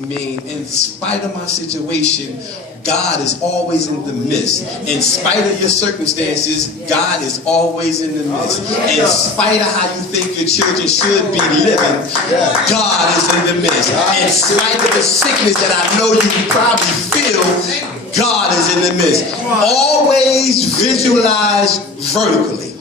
mean, in spite of my situation, God is always in the midst. In spite of your circumstances, God is always in the midst. In spite of how you think your children should be living, God is in the midst. In spite of the sickness that I know you probably feel, God is in the midst. Always visualize vertically.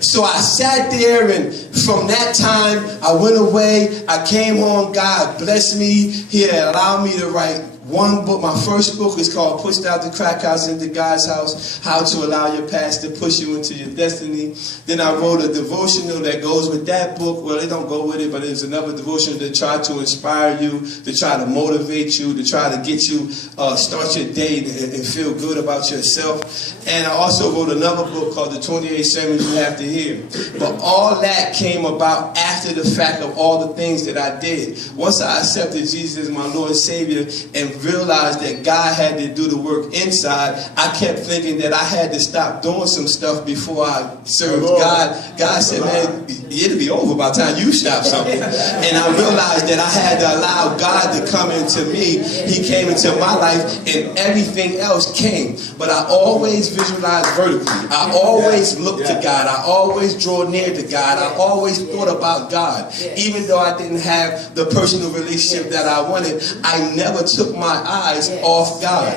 So I sat there, and from that time, I went away. I came home. God blessed me. He had allowed me to write one book. My first book is called Pushed Out the Crack House into God's House, How to Allow Your Past to Push You into Your Destiny. Then I wrote a devotional that goes with that book. Well, it don't go with it, but it's another devotional to try to inspire you, to try to motivate you, to try to get you, start your day and feel good about yourself. And I also wrote another book called The 28 Sermons You Have to Hear. But all that came about after the fact of all the things that I did. Once I accepted Jesus as my Lord and Savior and realized that God had to do the work inside, I kept thinking that I had to stop doing some stuff before I served God. God said, man, it'll be over by the time you stop something. And I realized that I had to allow God to come into me. He came into my life and everything else came. But I always visualized vertically. I always looked to God. I always draw near to God. I always thought about God. Even though I didn't have the personal relationship that I wanted, I never took my eyes off God.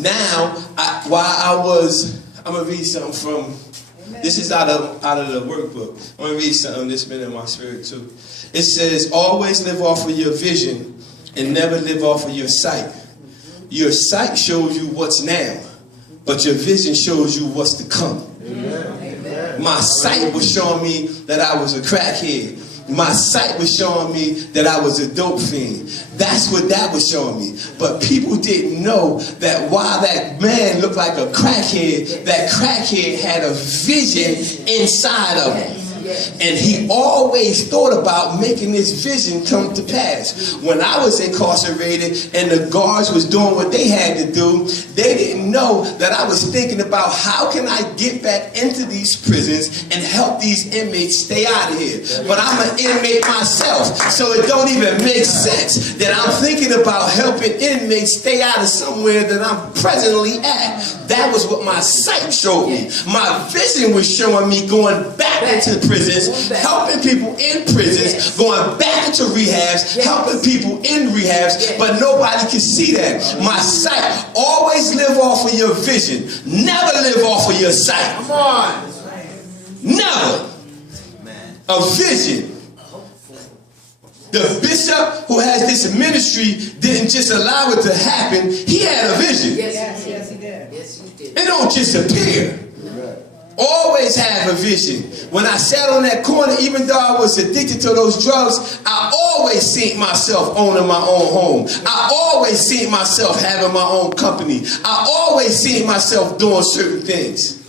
Now, I'm going to read something from, this is out of the workbook. I'm going to read something that's been in my spirit too. It says, always live off of your vision and never live off of your sight. Your sight shows you what's now, but your vision shows you what's to come. Amen. My sight was showing me that I was a crackhead. My sight was showing me that I was a dope fiend. That's what that was showing me. But people didn't know that while that man looked like a crackhead, that crackhead had a vision inside of him. And he always thought about making this vision come to pass. When I was incarcerated and the guards was doing what they had to do, they didn't know that I was thinking about how can I get back into these prisons and help these inmates stay out of here. But I'm an inmate myself, so it don't even make sense that I'm thinking about helping inmates stay out of somewhere that I'm presently at. That was what my sight showed me. My vision was showing me going back into prisons, helping people in prisons, going back into rehabs, helping people in rehabs, but nobody can see that. My sight, always live off of your vision. Never live off of your sight. Come on. Never. A vision. The bishop who has this ministry didn't just allow it to happen. He had a vision. Yes, he did. Yes, he did. It don't just appear. Always have a vision. When I sat on that corner, even though I was addicted to those drugs, I always seen myself owning my own home. I always seen myself having my own company. I always seen myself doing certain things.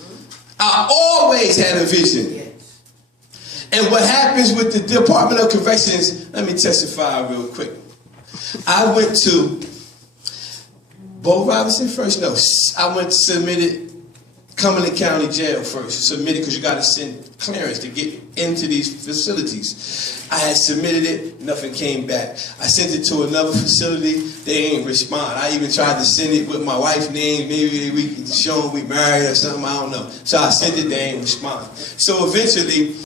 I always had a vision. And what happens with the Department of Corrections, let me testify real quick. I went to Bo Robinson first. No, I went to submitted Cumberland County Jail first. Submitted because you got to send clearance to get into these facilities. I had submitted it, nothing came back. I sent it to another facility, they ain't respond. I even tried to send it with my wife's name, maybe we can show them we married or something, I don't know. So I sent it, they ain't respond. So eventually,